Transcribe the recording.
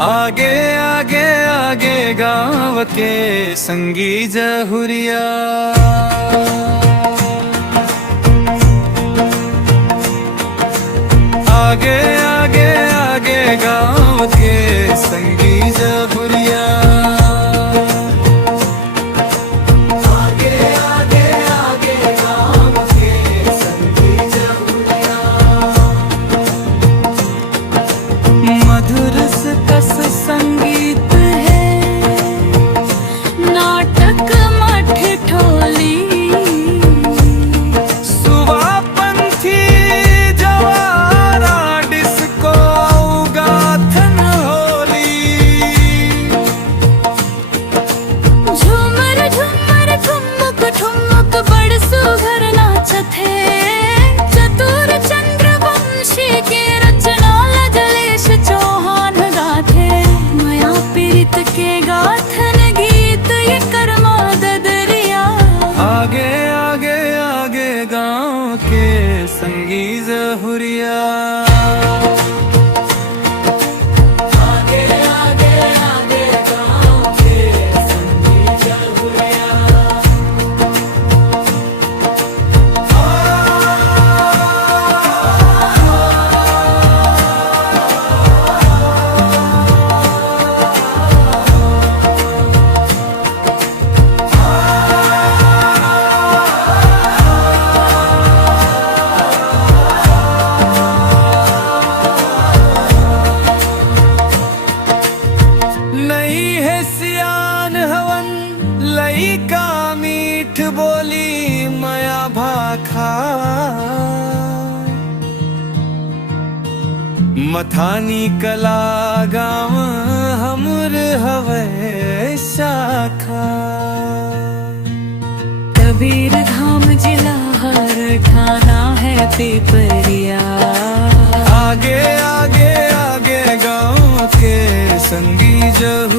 आगे आगे आगे गाँव के संगी जहुरिया। आगे आगे आगे गाँव के संगी जहुरिया। आगे आगे आगे गाँव के संगी जहुरिया। मधुर कस संगीत है, नाटक मठ ठोली। सुवा पंथी जवारा डिस्को गाथन होली। झूमर झूमर ठुमक ठुमक बड़ सुघर नाचत है। चतुर चंद्रवंशी के रचना लजलेश चौहान गाथे। माया पीड़ित के गाथन गीत ये कर्मा ददरिया। आगे आगे आगे गाँव के संगी जहुरिया। आगे आगे आगे गाँव के संगी जहुरिया। नहीं है सियान हवन लई का मीठ बोली माया भाखा। मथानी कला गाँव हमर हवे शाखा। कबीर धाम जिला हर ठाना है पिपरिया। आगे आगे आगे गाँव के संगी जहुरिया।